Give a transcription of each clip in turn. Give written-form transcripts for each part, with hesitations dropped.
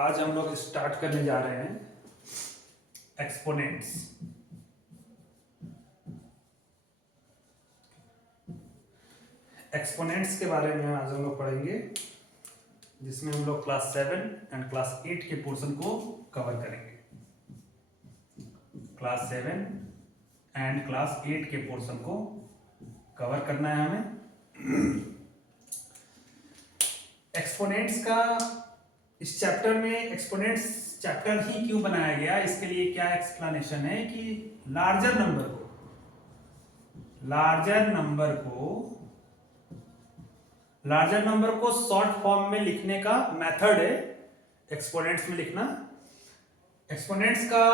आज हम लोग स्टार्ट करने जा रहे हैं एक्सपोनेंट्स। एक्सपोनेंट्स के बारे में आज हम लोग पढ़ेंगे, जिसमें हम लोग क्लास 7 एंड क्लास 8 के पोर्शन को कवर करेंगे। क्लास 7 एंड क्लास 8 के पोर्शन को कवर करना है हमें। एक्सपोनेंट्स का इस चैप्टर में एक्सपोनेंट्स चैप्टर ही क्यों बनाया गया, इसके लिए क्या एक्सप्लेनेशन है कि लार्जर नंबर को शॉर्ट फॉर्म में लिखने का मेथड है एक्सपोनेंट्स में लिखना। एक्सपोनेंट्स का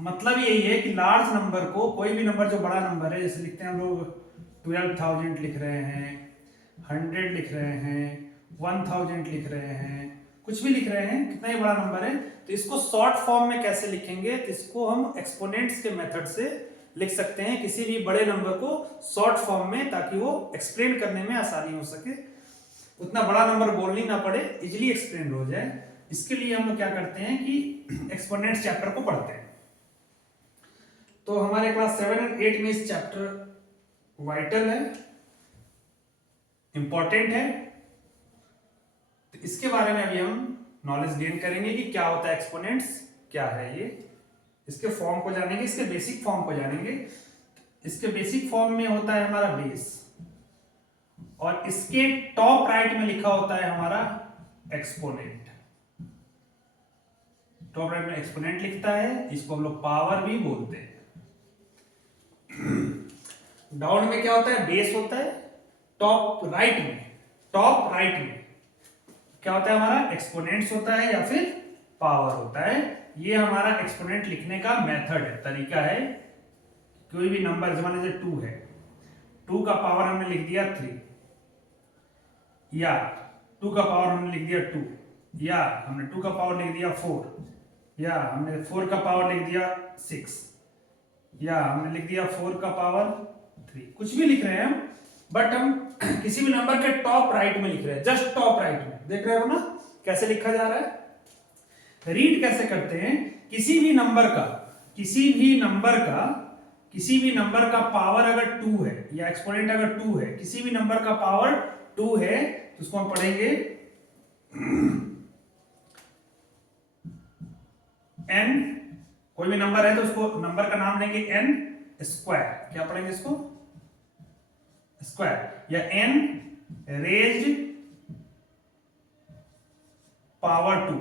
मतलब यही है कि लार्ज नंबर को, कोई भी नंबर जो बड़ा नंबर है, जैसे लिखते हैं हम लोग 12,000 लिख रहे हैं, 100 लिख रहे हैं, 1000 लिख रहे हैं, कुछ भी लिख रहे हैं, कितना ही बड़ा नंबर है, तो इसको शॉर्ट फॉर्म में कैसे लिखेंगे, तो इसको हम एक्सपोनेंट्स के मेथड से लिख सकते हैं किसी भी बड़े नंबर को शॉर्ट फॉर्म में, ताकि वो एक्सप्लेन करने में आसानी हो सके, उतना बड़ा नंबर बोलनी ना पड़े, इजीली एक्सप्लेन हो जाए। इसके लिए हम लोग क्या करते हैं कि एक्सपोनेंट्स चैप्टर को पढ़ते हैं। तो हमारे क्लास 7 एंड 8 में इस चैप्टर वाइटल है, इंपॉर्टेंट है। तो इसके बारे में अभी हम नॉलेज गेन करेंगे कि क्या होता है एक्सपोनेंट्स, क्या है ये, इसके फॉर्म को जानेंगे, इसके बेसिक फॉर्म को जानेंगे। इसके बेसिक फॉर्म में होता है हमारा बेस, और इसके टॉप राइट में लिखा होता है हमारा एक्सपोनेंट। टॉप राइट में एक्सपोनेंट लिखता है, इसको हम लोग पावर भी बोलते हैं। डाउन में क्या होता है, बेस होता है। टॉप राइट में क्या होता है हमारा, एक्सपोनेंट्स होता है या फिर पावर होता है। ये हमारा एक्सपोनेंट लिखने का मेथड है, तरीका है। कोई भी नंबर, जैसे मान लीजिए 2 है, 2 का पावर हमने लिख दिया 3, या 2 का पावर हमने लिख दिया 2, या हमने 2 का पावर लिख दिया 4, या हमने 4 का पावर लिख दिया 6, या हमने लिख दिया 4 का पावर 3, कुछ भी लिख रहे हैं हम, बट हम किसी भी नंबर के टॉप राइट में लिख रहे हैं, जस्ट टॉप राइट में। देख रहे हो ना कैसे लिखा जा रहा है। रीड कैसे करते हैं, किसी भी नंबर का पावर अगर 2 है, या एक्सपोनेंट अगर 2 है, किसी भी नंबर का पावर 2 है, तो उसको हम पढ़ेंगे n। कोई भी नंबर है तो उसको नंबर का नाम लेंगे n स्क्वायर। क्या पढ़ेंगे इसको, स्क्वायर, या n रेज्ड पावर 2।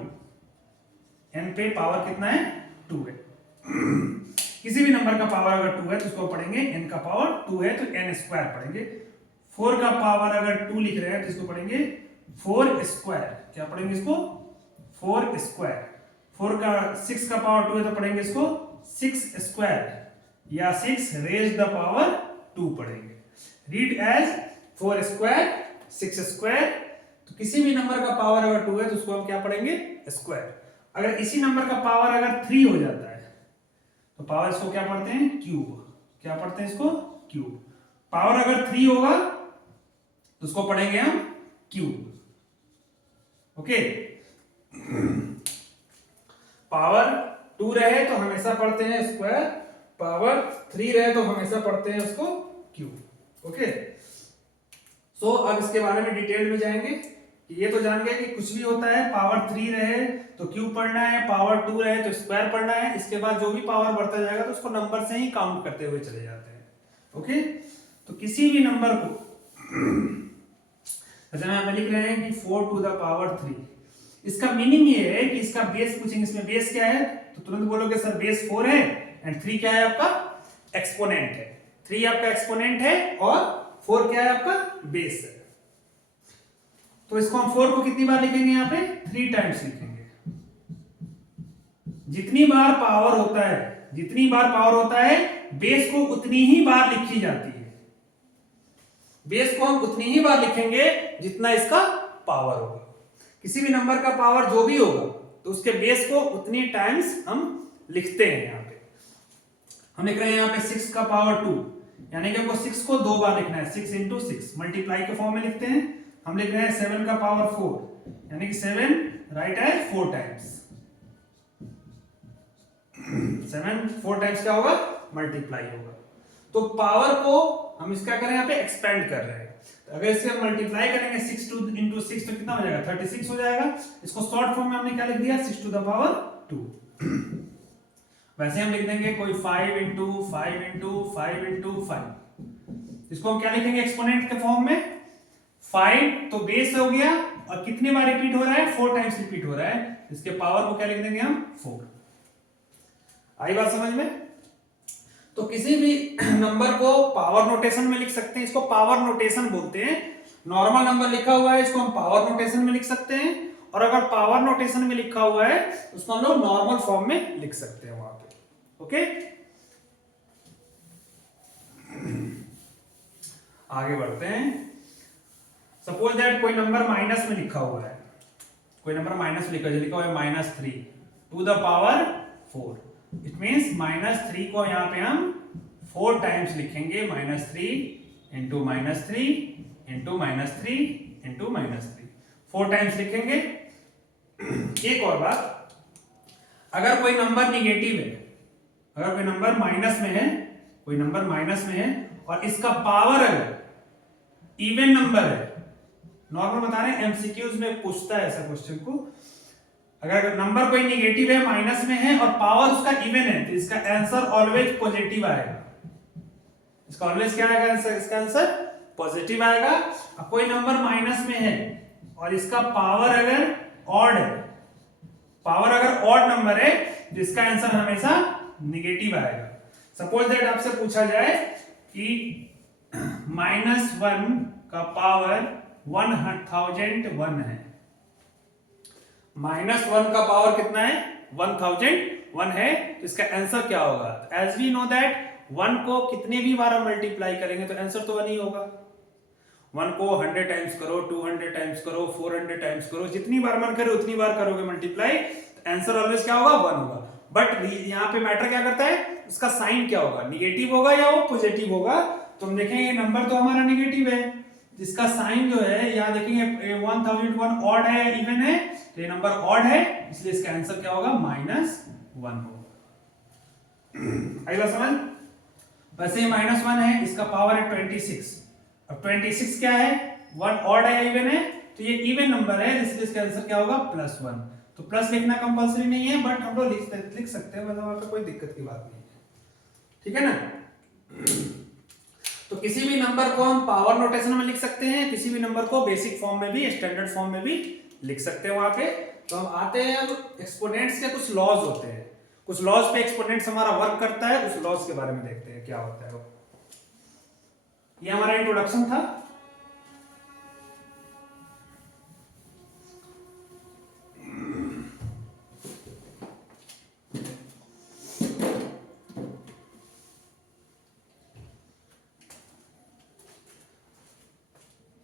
n पे पावर कितना है, 2 है। किसी भी नंबर का पावर अगर 2 है तो उसको पढ़ेंगे n का पावर 2 है तो n स्क्वायर पढ़ेंगे। 4 का पावर अगर 2 लिख रहे हैं तो इसको पढ़ेंगे 4 स्क्वायर। क्या पढ़ेंगे इसको, 4 स्क्वायर। 6 का पावर 2 है तो पढ़ेंगे इसको 6 स्क्वायर, या 6 रेज द पावर 2 पढ़ेंगे। Read as 4 square, 6 square. तो किसी भी नंबर का पावर अगर 2 है तो उसको हम क्या पढ़ेंगे, स्क्वायर। अगर इसी नंबर का पावर अगर 3 हो जाता है तो पावर इसको क्या पढ़ते हैं, क्यूब। क्या पढ़ते हैं इसको, क्यूब। पावर अगर 3 होगा तो उसको पढ़ेंगे हम क्यूब। ओके। पावर 2 रहे तो हमेशा पढ़ते हैं स्क्वायर, पावर 3 रहे तो हमेशा पढ़ते हैं उसको क्यूब। ओके। सो अब इसके बारे में डिटेल में जाएंगे। ये तो जान गए कि कुछ भी होता है, पावर 3 रहे तो क्यूब पढ़ना है, पावर 2 रहे तो स्क्वायर पढ़ना है। इसके बाद जो भी पावर बढ़ता जाएगा तो उसको नंबर से ही काउंट करते हुए चले जाते हैं। ओके। तो किसी भी नंबर को, जैसे हम लिख रहे हैं कि 4 टू द पावर 3, इसका मीनिंग ये है कि इसका बेस पूछेंगे, इसमें बेस क्या है, तो तुरंत बोलोगे सर बेस 4 है, एंड 3 क्या है आपका, एक्सपोनेंट है। 3 आपका एक्सपोनेंट है और 4 क्या है आपका, बेस है। तो इसको हम 4 को कितनी बार लिखेंगे, यहाँ पे 3 टाइम्स लिखेंगे। जितनी बार पावर होता है बेस को उतनी ही बार लिखी जाती है। बेस को हम उतनी ही बार लिखेंगे जितना इसका पावर होगा। किसी भी नंबर का पावर जो भी होगा तो उसके बेस को उतनी टाइम्स हम लिखते हैं। यहाँ पे हम लिख रहे हैं यहाँ पे 6 का पावर 2, यानी कि हमको 6 को 2 बार लिखना है। 6 × 6 मल्टीप्लाई के फॉर्म में लिखते हैं। हम लिख रहे हैं 7 का पावर 4, यानी कि 7 राइट एज 4 टाइम्स। 7 4 टाइम्स क्या होगा, मल्टीप्लाई होगा। तो पावर को हम इसका करें यहाँ पे एक्सपेंड कर रहे हैं, तो अगर इसे हम मल्टीप्लाई करेंगे 6 टू इंटू 6 तो कितना हो जाएगा 36 हो जाएगा। इसको शॉर्ट फॉर्म में हमने क्या लिख दिया 6 टू द पावर 2। वैसे हम लिख देंगे कोई 5 इंटू 5 इंटू 5 इंटू 5, इसको हम क्या लिखेंगे एक्सपोनेंट के फॉर्म में। 5 तो बेस हो गया और कितने बार रिपीट हो रहा है 4 टाइम्स रिपीट हो रहा है, इसके पावर को क्या लिख देंगे हम 4। आई बात समझ में। तो किसी भी नंबर को पावर नोटेशन में लिख सकते हैं, इसको पावर नोटेशन बोलते हैं। नॉर्मल नंबर लिखा हुआ है इसको हम पावर नोटेशन में लिख सकते हैं, और अगर पावर नोटेशन में लिखा हुआ है उसको हम लोग नॉर्मल फॉर्म में लिख सकते हैं वहां पे। ओके, आगे बढ़ते हैं। सपोज दैट कोई नंबर माइनस में लिखा हुआ है, कोई नंबर माइनस लिखा हुआ है -3 to the power 4। It means -3 को यहां पे हम 4 टाइम्स लिखेंगे, -3 इंटू -3 इंटू -3 इंटू -3, 4 टाइम्स लिखेंगे। एक और बात, अगर कोई नंबर निगेटिव है, अगर कोई नंबर माइनस में है, कोई नंबर माइनस में है और इसका पावर अगर इवन नंबर है, नॉर्मल बता रहे हैं एमसीक्यूज में पूछता है ऐसा क्वेश्चन को, अगर नंबर कोई निगेटिव है माइनस में है और पावर उसका इवन है तो इसका आंसर ऑलवेज पॉजिटिव आएगा। इसका ऑलवेज क्या आएगा आंसर, इसका आंसर पॉजिटिव आएगा। अब कोई नंबर माइनस में है और इसका पावर अगर ऑड है, पावर अगर ऑड नंबर है तो इसका आंसर हमेशा निगेटिव आएगा। सपोज दैट आपसे पूछा जाए कि -1 का पावर 1001 है, -1 का पावर कितना है 1001 है, तो इसका आंसर क्या होगा। एज वी नो दैट 1 को कितने भी बार हम मल्टीप्लाई करेंगे तो आंसर तो 1 ही होगा। 1 को 100 टाइम्स करो, 200 टाइम्स करो, 400 टाइम्स करो, जितनी बार मन करे उतनी बार करोगे मल्टीप्लाई, तो आंसर ऑलवेज क्या होगा 1 होगा। बट यहाँ पे मैटर क्या करता है, उसका साइन क्या होगा, निगेटिव होगा या वो पॉजिटिव होगा। तो हम देखेंगे नंबर तो हमारा निगेटिव है, जिसका साइन जो है यहाँ देखेंगे 1001 ऑड है इवन है, तो ये नंबर ऑड है इसलिए इसका आंसर क्या होगा -1 होगा। आई बात समझ। वैसे ही -1 है, इसका पावर है 26। अब 26 क्या है 1 ऑड है या इवन है, तो ये इवन नंबर है इसलिए इसका आंसर क्या होगा +1। तो प्लस लिखना कंपलसरी नहीं है बट हम लोग लिख सकते हैं, मतलब वहां पे कोई दिक्कत की बात नहीं है, ठीक है ना। तो किसी भी नंबर को हम पावर नोटेशन में लिख सकते हैं, किसी भी नंबर को बेसिक फॉर्म में भी, स्टैंडर्ड फॉर्म में भी लिख सकते हैं वहां पे। तो हम आते हैं अब एक्सपोनेंट्स के कुछ लॉज होते हैं, कुछ लॉज पे एक्सपोनेंट्स हमारा वर्क करता है, उस लॉज के बारे में देखते हैं क्या होता है वो। ये हमारा इंट्रोडक्शन था।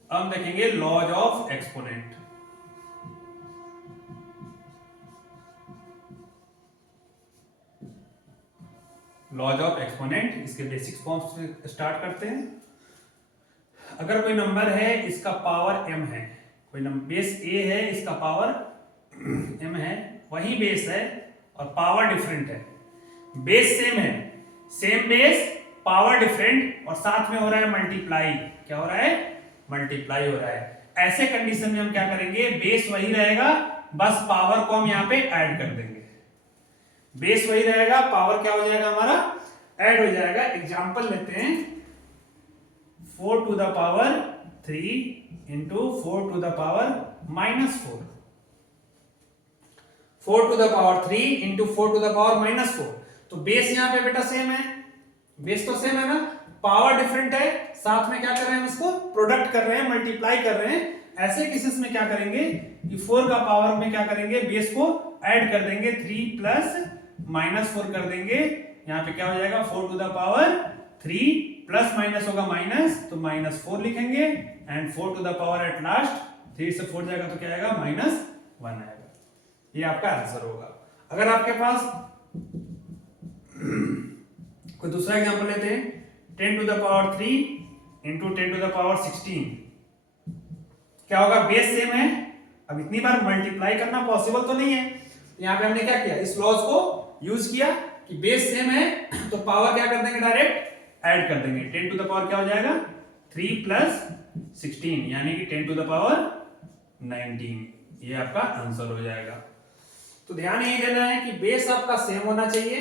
हम देखेंगे laws of exponent. Laws of exponent, इसके बेसिक फॉर्म्स से स्टार्ट करते हैं। अगर कोई नंबर है इसका पावर m है, कोई नंबर बेस a है इसका पावर m है, वही बेस है और पावर डिफरेंट है, बेस सेम है, सेम बेस पावर डिफरेंट और साथ में हो रहा है मल्टीप्लाई, क्या हो रहा है मल्टीप्लाई हो रहा है। ऐसे कंडीशन में हम क्या करेंगे, बेस वही रहेगा बस पावर को हम यहाँ पे ऐड कर देंगे। बेस वही रहेगा, पावर क्या हो जाएगा हमारा ऐड हो जाएगा। एग्जांपल लेते हैं 4 to the power 3 into 4 to the power -4, 4 to the power 3 into 4 to the power -4। तो बेस यहाँ पे बेटा सेम है, बेस तो सेम है ना, पावर डिफरेंट है, साथ में क्या कर रहे हैं हम इसको प्रोडक्ट कर रहे हैं, मल्टीप्लाई कर रहे हैं। ऐसे केसेस में क्या करेंगे कि 4 का पावर में क्या करेंगे बेस को ऐड कर देंगे, 3 प्लस -4 कर देंगे, यहाँ पे क्या हो जाएगा 4 to the power 3 plus minus होगा माइनस, तो -4 लिखेंगे and 4 to the power at last 3 से 4 जाएगा तो क्या आएगा -1 आएगा। ये आपका आंसर होगा। अगर आपके पास कोई दूसरा एग्जांपल लेते हैं 10 to the power 3 into 10 to the power 16, क्या होगा बेस सेम है, अब इतनी बार मल्टीप्लाई करना पॉसिबल तो नहीं है, यहाँ पे हमने क्या किया, इस लॉज को यूज किया कि बेस सेम है तो पावर क्या कर देंगे, डायरेक्ट ऐड कर देंगे। 10 टू द पावर क्या हो जाएगा, 3 प्लस 16 यानी कि 10 टू द पावर 19, ये आपका आंसर हो जाएगा। तो ध्यान यही देना है कि बेस आपका सेम होना चाहिए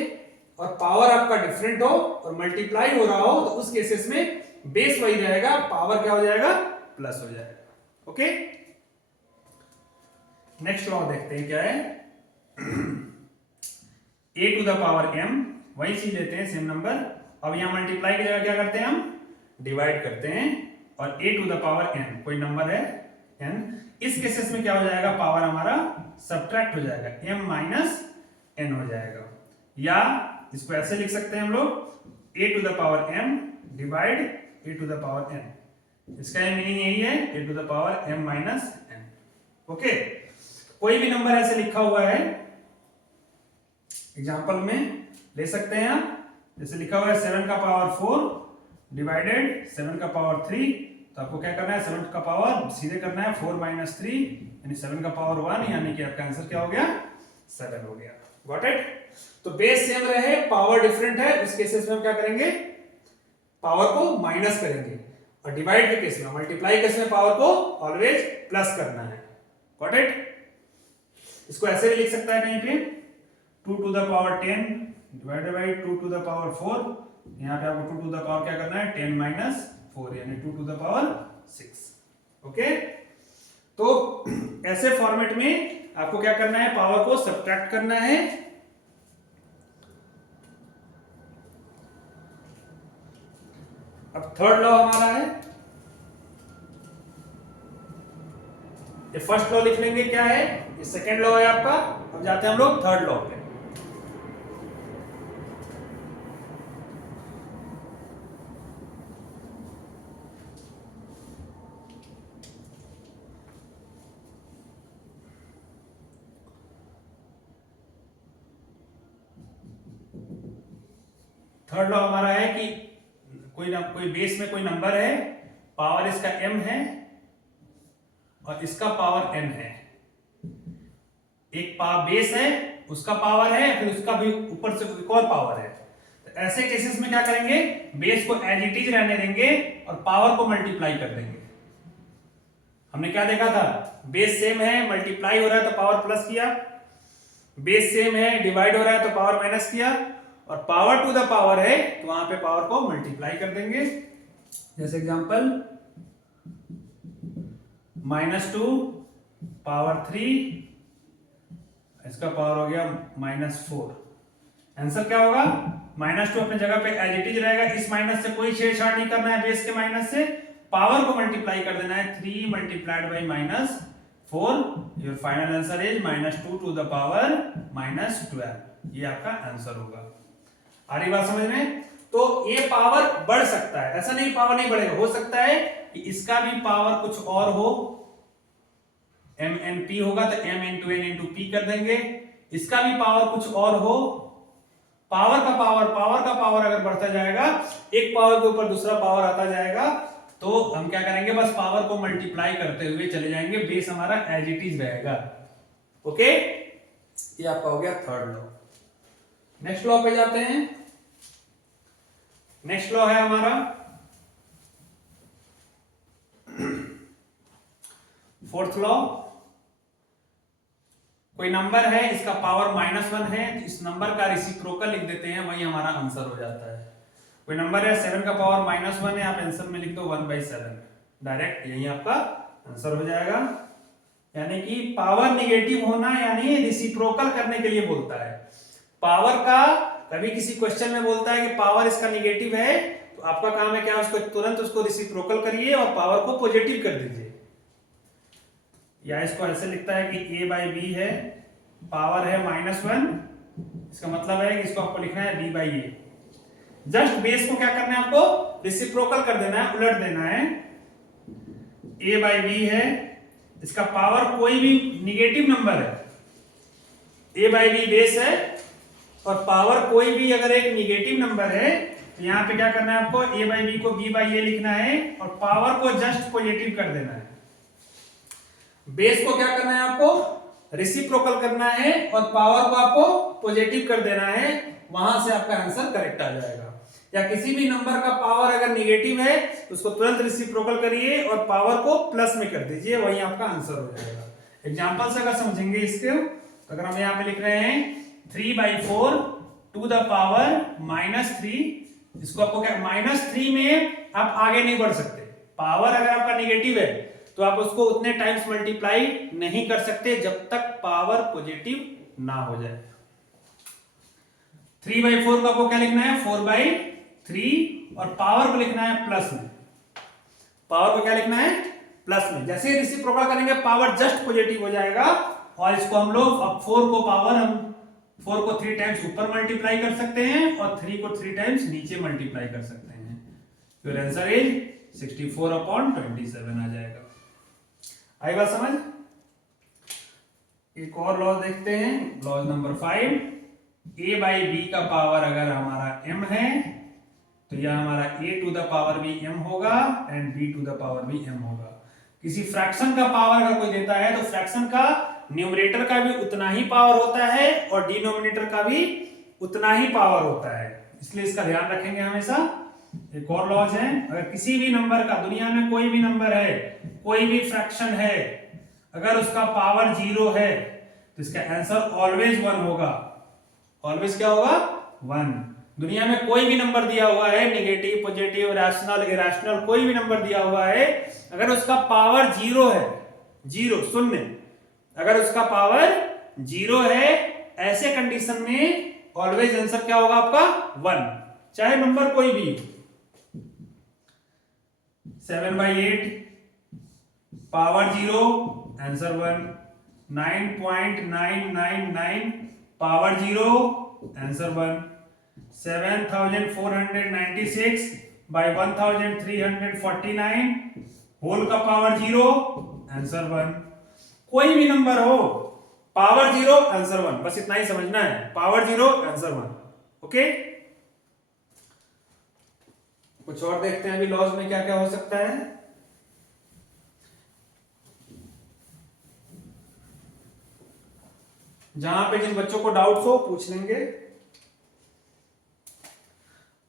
और पावर आपका डिफरेंट हो और मल्टीप्लाई हो रहा हो, तो उस केसेस में बेस वही रहेगा, पावर क्या हो जाएगा, प्लस हो जाएगा। ओके, नेक्स्ट लॉ देखते हैं क्या है। a to the power m, वही चीज लेते हैं सेम नंबर, अब यहां मल्टीप्लाई की जगह क्या करते हैं, हम डिवाइड करते हैं, और a to the power n कोई नंबर है n, इस केसेस में क्या हो जाएगा, पावर हमारा सब्ट्रैक्ट हो जाएगा, m माइनस n हो जाएगा, या इसको ऐसे लिख सकते हैं हम लोग a to the power m divide a to the power n, इसका मीनिंग यही है a to the power m minus n। Okay, कोई भी नंबर ऐसे लिखा हुआ है, एग्जांपल में ले सकते हैं आप, जैसे लिखा हुआ है 7 का पावर 4 डिवाइडेड 7 का पावर 3, तो आपको क्या करना है, 7 का पावर सीधे करना है 4 माइनस 3 यानी 7 का पावर 1, यानी कि आपका आंसर क्या हो गया, 7 हो गया। Got it. तो बेस सेम रहे, पावर डिफरेंट है, उस केसेस में हम क्या करेंगे, पावर को माइनस करेंगे, और डिवाइड के केस में, मल्टीप्लाई केस में पावर को ऑलवेज प्लस करना है। Got it. इसको ऐसे भी लिख सकता है कहीं पे 2 to the power 10 divided by 2 to the power 4, यहाँ पे आपको 2 टू द पावर क्या करना है, 10 माइनस 4 यानी 2 टू द पावर 6। ओके, तो ऐसे फॉर्मेट में आपको क्या करना है, पावर को सब्ट्रैक्ट करना है। अब थर्ड लॉ हमारा है, ये फर्स्ट लॉ लिख लेंगे क्या है, ये सेकेंड लॉ है आपका। अब जाते हैं हम लोग थर्ड लॉ पे। थर्ड लॉ हमारा है कि कोई बेस में कोई नंबर है, पावर इसका m है और इसका पावर n है, एक बेस है उसका पावर है, फिर उसका भी ऊपर से एक और पावर है। तो ऐसे केसेस में क्या करेंगे, बेस को एज इट इज रहने देंगे और पावर को मल्टीप्लाई कर देंगे। हमने क्या देखा था, बेस सेम है, मल्टीप्लाई हो रहा है तो पावर प्लस किया, बेस सेम है, डिवाइड हो रहा है तो पावर माइनस किया, और पावर टू द पावर है तो वहां पे पावर को मल्टीप्लाई कर देंगे। जैसे एग्जांपल -2 पावर 3, इसका पावर हो गया -4। आंसर क्या होगा, -2 अपने जगह पे एज इट इज रहेगा, इस माइनस से कोई छेड़छाड़ नहीं करना है, बेस के माइनस से पावर को मल्टीप्लाई कर देना है, 3 multiplied by -4, your final answer is -2 to the power -12, ये आपका आंसर होगा। आ रही बात समझ में। तो ये पावर बढ़ सकता है, ऐसा नहीं पावर नहीं बढ़ेगा, हो सकता है कि इसका भी पावर कुछ और हो, mnp होगा तो m into n into p कर देंगे, इसका भी पावर कुछ और हो, पावर का पावर अगर बढ़ता जाएगा, एक पावर के ऊपर दूसरा पावर आता जाएगा, तो हम क्या करेंगे, बस पावर को मल्टीप्लाई करते हुए चले जाएंगे, बेस हमारा एज इट इज रहेगा। ओके, ये आपका हो गया थर्ड लॉ। नेक्स्ट लॉ पे जाते हैं। नेक्स्ट लॉ है हमारा फोर्थ लॉ। कोई नंबर है, इसका पावर -1 है, तो इस नंबर का रेसिप्रोकल लिख देते हैं, वही हमारा आंसर हो जाता है। कोई नंबर है 7 का पावर -1 है, आप आंसर में लिख दो 1/7, डायरेक्ट यही आपका आंसर हो जाएगा। यानी कि पावर निगेटिव होना यानी रेसिप्रोकल करने के लिए बोलता है। पावर का कभी किसी क्वेश्चन में बोलता है कि पावर इसका निगेटिव है, तो आपका काम है क्या, उसको तुरंत उसको रेसिप्रोकल करिए और पावर को पॉजिटिव कर दीजिए। या इसको ऐसे लिखता है कि a/b है, पावर है -1, इसका मतलब है कि इसको आपको लिखना है b/a। जस्ट बेस को क्या करना है, आपको रेसिप्रोकल कर देना है, उलट देना है। a/b है, इसका पावर कोई भी निगेटिव नंबर है, a/b बेस है और पावर कोई भी अगर एक निगेटिव नंबर है, तो यहां पे क्या करना है, आपको a/b को b/a लिखना है और पावर को जस्ट पॉजिटिव कर देना है। बेस को क्या करना है आपको, रेसिप्रोकल करना है और पावर को आपको पॉजिटिव कर देना है, वहां से आपका आंसर करेक्ट आ जाएगा। या किसी भी नंबर का पावर अगर निगेटिव है तो उसको तुरंत रेसिप्रोकल करिए और पावर को प्लस में कर दीजिए, वही आपका आंसर हो जाएगा। एग्जांपल से अगर समझेंगे इसके, तो अगर हम यहाँ पे लिख रहे हैं 3/4 टू द पावर -3, इसको आपको क्या, -3 में आप आगे नहीं बढ़ सकते। पावर अगर आपका निगेटिव है तो आप उसको उतने टाइम्स मल्टीप्लाई नहीं कर सकते जब तक पावर पॉजिटिव ना हो जाए। 3/4 को आपको क्या लिखना है, 4/3, और पावर को लिखना है प्लस में। पावर को क्या लिखना है, प्लस में। जैसे ही रेसिप्रोकल करेंगे पावर जस्ट पॉजिटिव हो जाएगा, और इसको हम लोग अब 4 को 3 टाइम्स ऊपर मल्टीप्लाई कर सकते हैं और 3 को 3 टाइम्स नीचे मल्टीप्लाई कर सकते हैं। योर आंसर इज 64/27 आ जाएगा। आई बात समझ? एक और लॉ देखते हैं, लॉ नंबर 5। a/b का पावर अगर हमारा m है तो यह हमारा a टू द पावर भी m होगा and b to the power भी m होगा। किसी फ्रैक्शन का पावर अगर कोई देता है तो फ्रैक्शन का न्यूमरेटर का भी उतना ही पावर होता है और डिनोमिनेटर का भी उतना ही पावर होता है, इसलिए इसका ध्यान रखेंगे हमेशा। एक और लॉज है, अगर किसी भी नंबर का, दुनिया में कोई भी नंबर है, कोई भी फ्रैक्शन है, अगर उसका पावर 0 है तो इसका आंसर ऑलवेज 1 होगा। ऑलवेज क्या होगा, 1। दुनिया में कोई भी नंबर दिया हुआ है, नेगेटिव, पॉजिटिव, रैशनल, इरैशनल, कोई भी नंबर दिया हुआ है, अगर उसका पावर 0 है, 0 शून्य, अगर उसका पावर 0 है, ऐसे कंडीशन में ऑलवेज आंसर क्या होगा आपका, 1, चाहे नंबर कोई भी। 7/8 power 0 answer 1, 9.999 power 0 answer 1, 7496 by 1349 whole का पावर 0 आंसर 1। कोई भी नंबर हो, पावर 0 आंसर 1, बस इतना ही समझना है, पावर 0 आंसर 1। ओके, कुछ और देखते हैं अभी लॉज में क्या क्या हो सकता है। जहां पे जिन बच्चों को डाउट्स हो पूछ लेंगे।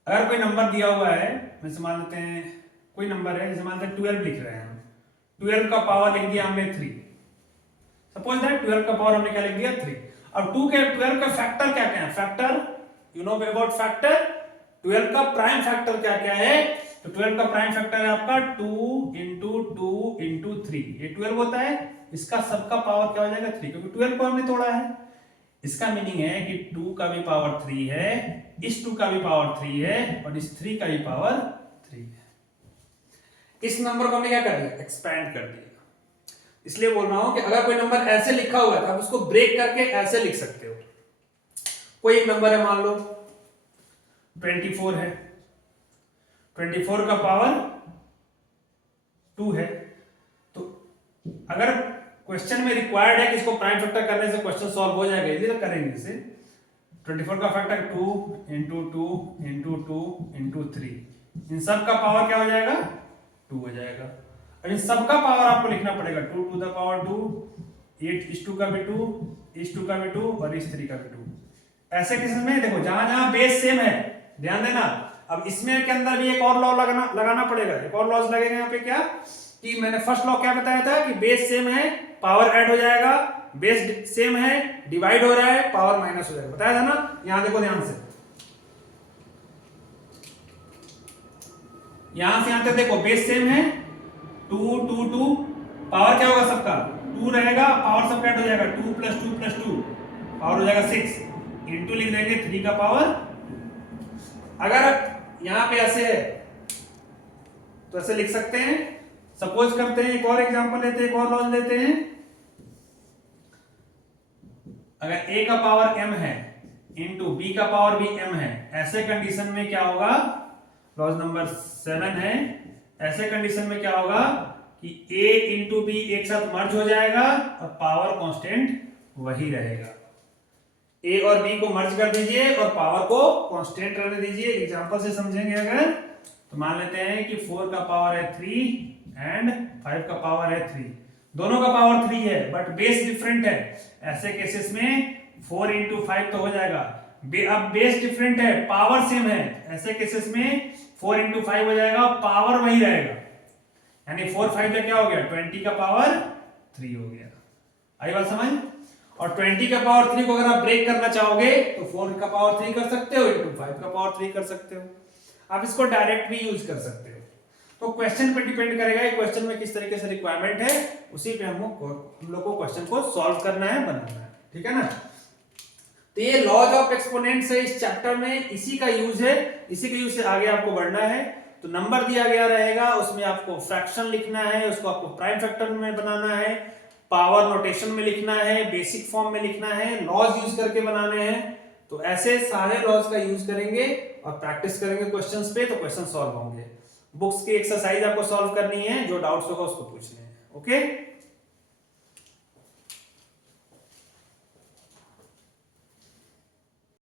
अगर कोई नंबर दिया हुआ है, जैसे मान लेते हैं कोई नंबर है, जैसे मान लेते हैं 12 लिख रहे हैं हम, 12 का पावर लिख दिया हमने 3। सपोज दैट 12 का पावर हमने क्या लिख दिया, 3। अब 12 का फैक्टर क्या क्या है, factor you know about factor, 12 का प्राइम फैक्टर क्या क्या है, तो 12 का प्राइम फैक्टर है आपका 2 into 2 into 3, ये 12 होता है, इसका सबका पावर क्या हो जाएगा, 3, क्योंकि 12 को हमने तोड़ा है। इसका मीनिंग है कि 2 का भी पावर 3 है, इस 2 का भी पावर 3 है और इस 3 का भी पावर 3 है। इस नंबर को हमने क्या कर दिया, एक्सपैंड कर दिया। इसलिए बोल रहा हूं कि अगर कोई नंबर ऐसे लिखा हुआ है तो आप उसको ब्रेक करके ऐसे लिख सकते हो। कोई एक नंबर है, मान लो 24 है, 24 का पावर 2 है, तो अगर क्वेश्चन में रिक्वायर्ड है कि इसको प्राइम फैक्टर करने से क्वेश्चन सॉल्व हो जाएगा, इसलिए तो करेंगे इसे। 24 का फैक्टर 2 into 2 into 2 into 3, इन सब का पावर क्या हो जाएगा, 2 हो जाएगा। और इन सब का पावर आपको लिखना पड़ेगा 2 to the power 2, 8 इस 2 का भी 2, इस 2 का भी 2 और इस 3 का भी 2। ऐसे केसेस में देखो जहां जहां बेस सेम है, ध्यान देना। अब इसमें के अंदर भी एक और लॉ लगाना पड़ेगा, एक और लॉज लगेगा यहाँ पे, क्या कि मैंने फर्स्ट लॉ क्या बताया था कि बेस सेम है, पावर ऐड हो जाएगा, बेस सेम है, डिवाइड हो रहा है, पावर माइनस हो जाएगा, बताया था ना। यहां देखो ध्यान से, यहां से यहां तक देखो बेस सेम है, 2 2 2, पावर क्या होगा सबका, 2 रहेगा, पावर सबका ऐड हो जाएगा, 2 + 2 + 2 पावर हो जाएगा 6, इंटू लिख देंगे 3 का पावर। अगर यहां पे ऐसे है तो ऐसे लिख सकते हैं। सपोज करते हैं, एक और एग्जांपल लेते हैं, एक और लॉज लेते हैं। अगर a का पावर m है इंटू b का पावर भी m है, ऐसे कंडीशन में क्या होगा, लॉज नंबर 7 है, ऐसे कंडीशन में क्या होगा कि a इंटू b एक साथ मर्ज हो जाएगा और पावर कांस्टेंट वही रहेगा। a और b को मर्ज कर दीजिए और पावर को कांस्टेंट रहने दीजिए। एग्जांपल से समझेंगे अगर, तो मान लेते हैं कि 4 का पावर है 3 एंड 5 का पावर है 3, दोनों का पावर 3 है बट बेस डिफरेंट है। ऐसे केसेस में 4 इंटू 5 तो हो जाएगा। अब बेस डिफरेंट है, पावर सेम है, ऐसे केसेस में 4 इंटू 5 हो जाएगा, पावर वही रहेगा। यानी 4 5 का क्या हो गया, 20 का पावर 3 हो गया। आई बात समझ? और 20 का पावर 3 को अगर आप ब्रेक करना चाहोगे तो 4 का पावर 3 कर सकते हो इंटू 5 का पावर 3 कर सकते हो। आप इसको डायरेक्ट भी यूज कर सकते हो। तो क्वेश्चन पे डिपेंड करेगा क्वेश्चन में किस तरीके से रिक्वायरमेंट है, उसी पे हम लोग को क्वेश्चन को सॉल्व करना है, बनाना है। ठीक है ना? तो ये लॉज ऑफ एक्सपोनेंट्स है इस चैप्टर में, इसी का यूज है, इसी के यूज से आगे आपको बढ़ना है। तो नंबर दिया गया रहेगा, उसमें आपको फ्रैक्शन लिखना है, उसको आपको प्राइम फैक्टर में बनाना है, पावर नोटेशन में लिखना है, बेसिक फॉर्म में लिखना है, लॉज यूज करके बनाने हैं। तो ऐसे सारे लॉज का यूज करेंगे और प्रैक्टिस करेंगे क्वेश्चंस पे, तो क्वेश्चन सॉल्व होंगे। बुक्स की एक्सरसाइज आपको सॉल्व करनी है, जो डाउट्स होगा उसको पूछने हैं। ओके।